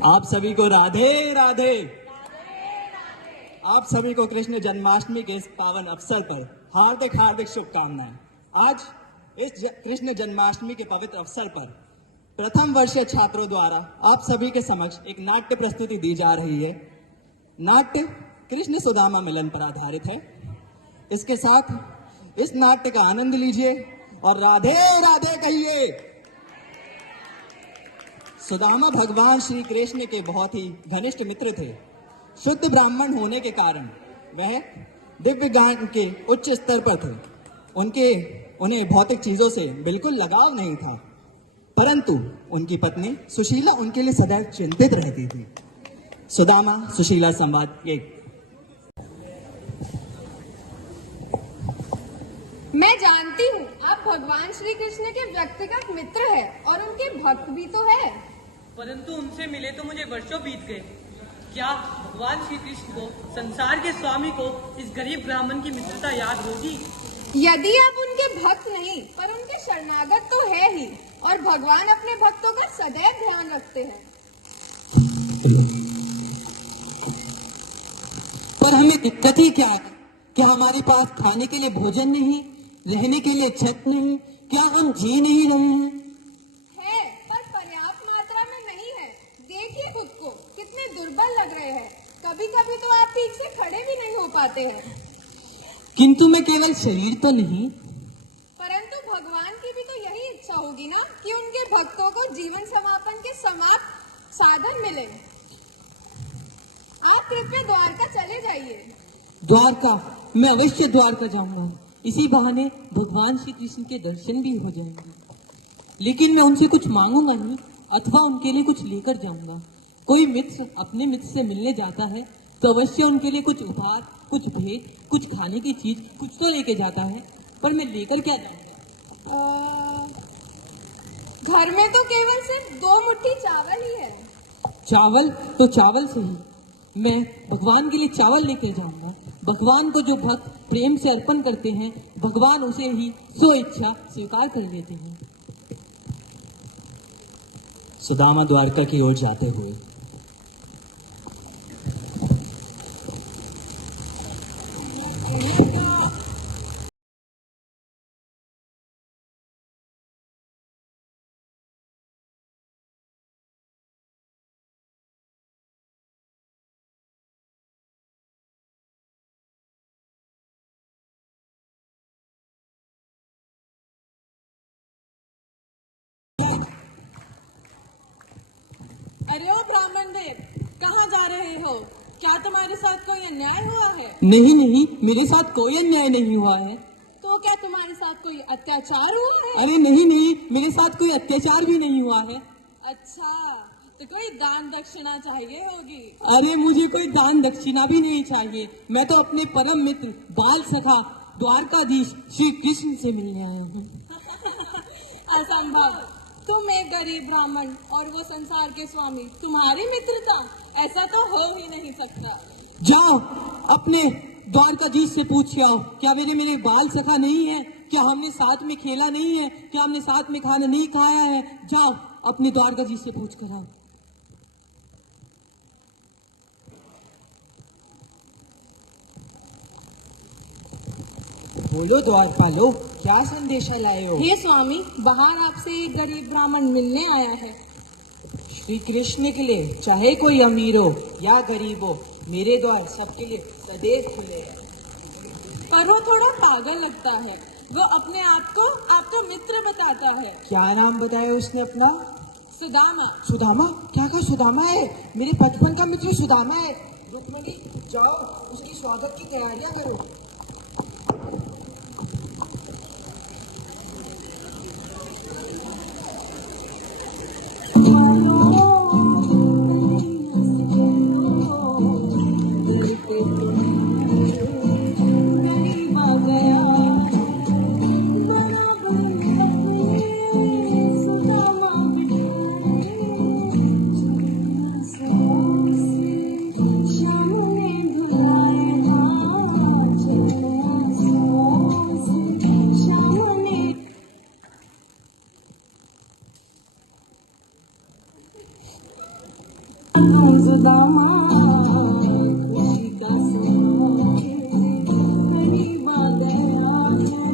आप सभी को राधे राधे। आप सभी को कृष्ण जन्माष्टमी के इस पावन अवसर पर हार्दिक हार्दिक शुभकामनाएं। आज इस कृष्ण जन्माष्टमी के पवित्र अवसर पर प्रथम वर्षीय छात्रों द्वारा आप सभी के समक्ष एक नाट्य प्रस्तुति दी जा रही है। नाट्य कृष्ण सुदामा मिलन पर आधारित है। इसके साथ इस नाट्य का आनंद लीजिए और राधे राधे कहिए। सुदामा भगवान श्री कृष्ण के बहुत ही घनिष्ठ मित्र थे। शुद्ध ब्राह्मण होने के कारण वह दिव्य ज्ञान के उच्च स्तर पर थे। उन्हें भौतिक चीजों से बिल्कुल लगाव नहीं था, परंतु उनकी पत्नी सुशीला उनके लिए सदैव चिंतित रहती थी। सुदामा सुशीला संवाद 1। मैं जानती हूँ आप भगवान श्री कृष्ण के व्यक्तिगत मित्र हैं और उनके भक्त भी तो है, परंतु उनसे मिले तो मुझे वर्षों बीत गए। क्या भगवान श्री कृष्ण को, संसार के स्वामी को, इस गरीब ब्राह्मण की मित्रता याद होगी? यदि आप उनके भक्त नहीं पर उनके शरणागत तो है ही, और भगवान अपने भक्तों का सदैव ध्यान रखते हैं। पर हमें दिक्कत ही क्या है? क्या हमारे पास खाने के लिए भोजन नहीं, रहने के लिए छत नहीं? क्या हम जी नहीं रहे हैं? है, पर पर्याप्त मात्रा में नहीं है। देखिए खुद को, कितने दुर्बल लग रहे हैं। कभी कभी तो आप ठीक से खड़े भी नहीं हो पाते हैं। किंतु मैं केवल शरीर तो नहीं। परंतु भगवान की भी तो यही इच्छा होगी ना कि उनके भक्तों को जीवन समापन के समाप्त साधन मिले। आप कृपया द्वारका चले जाइए। द्वारका? मैं अवश्य द्वारका जाऊंगा। इसी बहाने भगवान श्री कृष्ण के दर्शन भी हो जाएंगे। लेकिन मैं उनसे कुछ मांगूंगा नहीं, अथवा उनके लिए कुछ लेकर जाऊंगा। कोई मित्र अपने मित्र से मिलने जाता है तो अवश्य उनके लिए कुछ उपहार, कुछ भेंट, कुछ खाने की चीज, कुछ तो लेके जाता है। पर मैं लेकर क्या जाऊंगा? घर में तो केवल सिर्फ 2 मुट्ठी चावल ही है। चावल तो चावल से ही, मैं भगवान के लिए चावल लेके जाऊंगा। भगवान को जो भक्त प्रेम से अर्पण करते हैं, भगवान उसे ही सो इच्छा स्वीकार कर लेते हैं। सुदामा द्वारका की ओर जाते हुए अरे ओ ब्राह्मण देव, कहाँ जा रहे हो? क्या तुम्हारे साथ कोई अन्याय हुआ है? नहीं नहीं, मेरे साथ कोई अन्याय नहीं हुआ है। तो क्या तुम्हारे साथ कोई अत्याचार हुआ है? अरे नहीं नहीं, मेरे साथ कोई अत्याचार भी नहीं हुआ है। अच्छा, तो कोई दान दक्षिणा चाहिए होगी। अरे मुझे कोई दान दक्षिणा भी नहीं चाहिए। मैं तो अपने परम मित्र बाल सखा द्वारकाधीश श्री कृष्ण से मिलने आया हूँ। असंभव, तुम एक गरीब ब्राह्मण और वो संसार के स्वामी, तुम्हारी मित्रता? ऐसा तो हो ही नहीं सकता। जाओ अपने द्वारकाधीश से पूछ के आओ, क्या मेरे बाल सखा नहीं है? क्या हमने साथ में खेला नहीं है? क्या हमने साथ में खाना नहीं खाया है? जाओ अपने द्वारकाधीश से पूछ कर आओ। बोलो द्वारपालो, क्या संदेशा लाए हो? हे स्वामी, बाहर आपसे एक गरीब ब्राह्मण मिलने आया है। श्री कृष्ण के लिए चाहे कोई अमीर हो या गरीब हो, मेरे द्वार सबके लिए सदैव खुले हैं। पर वो थोड़ा पागल लगता है। वो अपने आप को आपका मित्र बताता है। क्या नाम बताया उसने अपना? सुदामा। सुदामा? क्या का सुदामा है? मेरे बचपन का मित्र सुदामा है। रुक्मिणी, जाओ उसकी स्वागत की तैयारियां करो। सुदामा खुशी का समा करीब आ गया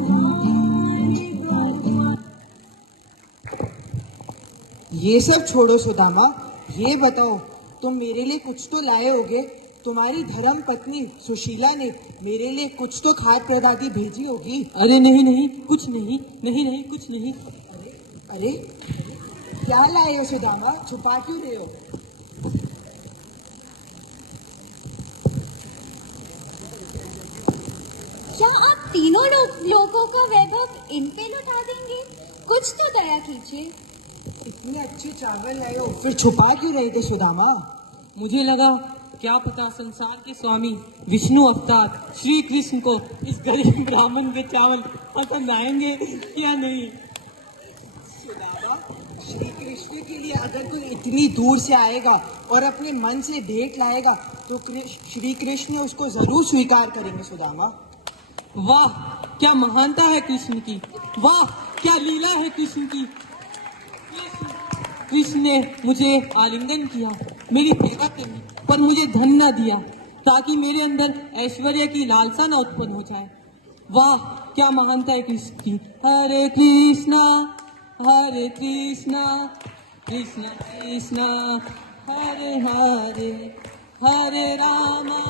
हमारे द्वार। ये सब छोड़ो सुदामा, ये बताओ तुम मेरे लिए कुछ तो लाए होगे। तुम्हारी धर्म पत्नी सुशीला ने मेरे लिए कुछ तो खाद्य पदार्थी भेजी होगी। अरे नहीं नहीं, कुछ नहीं, नहीं नहीं, कुछ नहीं। अरे क्या लाए हो सुदामा, छुपा क्यों रहे हो? क्या आप तीनों लोगों का वैभव इन पे लुटा देंगे? कुछ तो दया कीजिए। इतने अच्छे चावल लाए हो, फिर छुपा क्यों रहे थे सुदामा? मुझे लगा क्या पता संसार के स्वामी विष्णु अवतार श्री कृष्ण को इस गरीब ब्राह्मण के चावल पसंद आएंगे या नहीं। सुदामा, श्री कृष्ण के लिए अगर कोई इतनी दूर से आएगा और अपने मन से भेंट लाएगा तो श्री कृष्ण उसको जरूर स्वीकार करेंगे सुदामा। वाह क्या महानता है कृष्ण की, वाह क्या लीला है कृष्ण की। कृष्ण ने मुझे आलिंगन किया, मेरी सेवा करी, पर मुझे धन न दिया ताकि मेरे अंदर ऐश्वर्य की लालसा न उत्पन्न हो जाए। वाह क्या महानता है कृष्ण की। हरे कृष्णा कृष्ण कृष्ण हरे हरे, हरे रामा।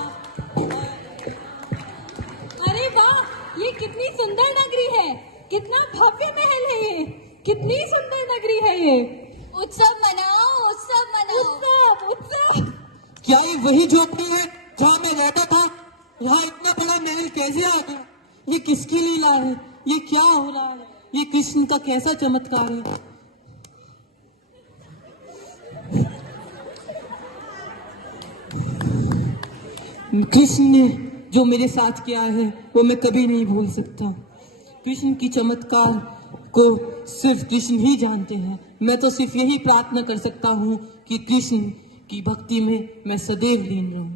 अरे वाह, ये कितनी सुंदर नगरी है, कितना भव्य महल है ये, कितनी सुंदर नगरी है ये। उत्सव मनाओ, उत्सव मनाओ। उत्सव उत्सव। क्या ये वही झोपड़ी है जहाँ मैं रहता था? यहाँ इतना बड़ा महल कैसे आ गया? ये किसकी लीला है? ये क्या हो रहा है? ये कृष्ण का कैसा चमत्कार है? कृष्ण ने जो मेरे साथ किया है वो मैं कभी नहीं भूल सकता। कृष्ण की चमत्कार को सिर्फ कृष्ण ही जानते हैं। मैं तो सिर्फ यही प्रार्थना कर सकता हूँ कि कृष्ण की भक्ति में मैं सदैव लीन रहूं।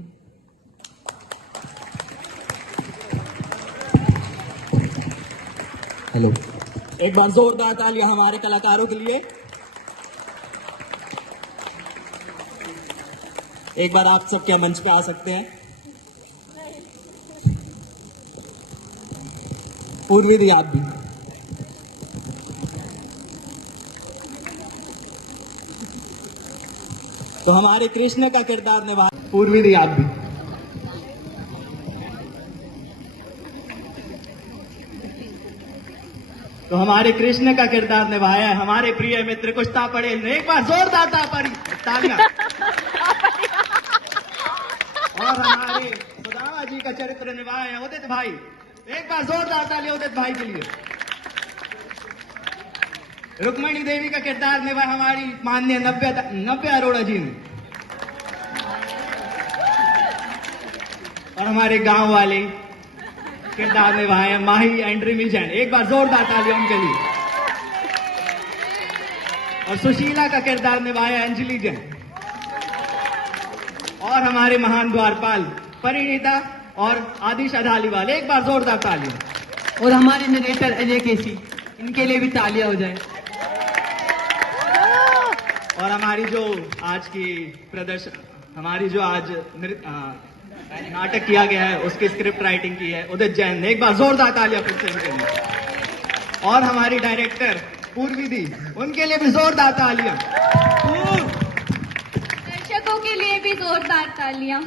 हेलो, एक बार जोरदार तालियां हमारे कलाकारों के लिए। एक बार आप सब क्या मंच पे आ सकते हैं? पूर्वी दी आप भी। तो हमारे कृष्ण का किरदार निभा पूर्वी दी आप भी। तो हमारे कृष्ण का किरदार निभाया है हमारे प्रिय मित्र कुश्ता पटेल ने। एक बार जोरदार तालियां। और हमारे सुदामा जी का चरित्र निभाया है उदित भाई। एक बार जोरदार तालियां उदित भाई के लिए। रुक्मणी देवी का किरदार निभाया हमारी माननीय नव्या अरोड़ा जी ने। और हमारे गांव वाले किरदार निभाए माही एंड रिमी जैन। एक बार जोरदार तालियां उनके लिए। और सुशीला का किरदार निभाया अंजलि जैन। और हमारे महान द्वारपाल परिणीता और आदिश धालीवाल। एक बार जोरदार तालियां। और हमारे नरेटर अजय केसी, इनके लिए भी तालियां हो जाए। और हमारी जो आज की प्रदर्शन, हमारी जो आज नाटक किया गया है उसकी स्क्रिप्ट राइटिंग की है उदित जैन ने। एक बार जोरदार तालियां फिर से उनके लिए। और हमारी डायरेक्टर पूर्वी दी, उनके लिए भी जोरदार तालियां। दर्शकों के लिए भी जोरदार तालियां।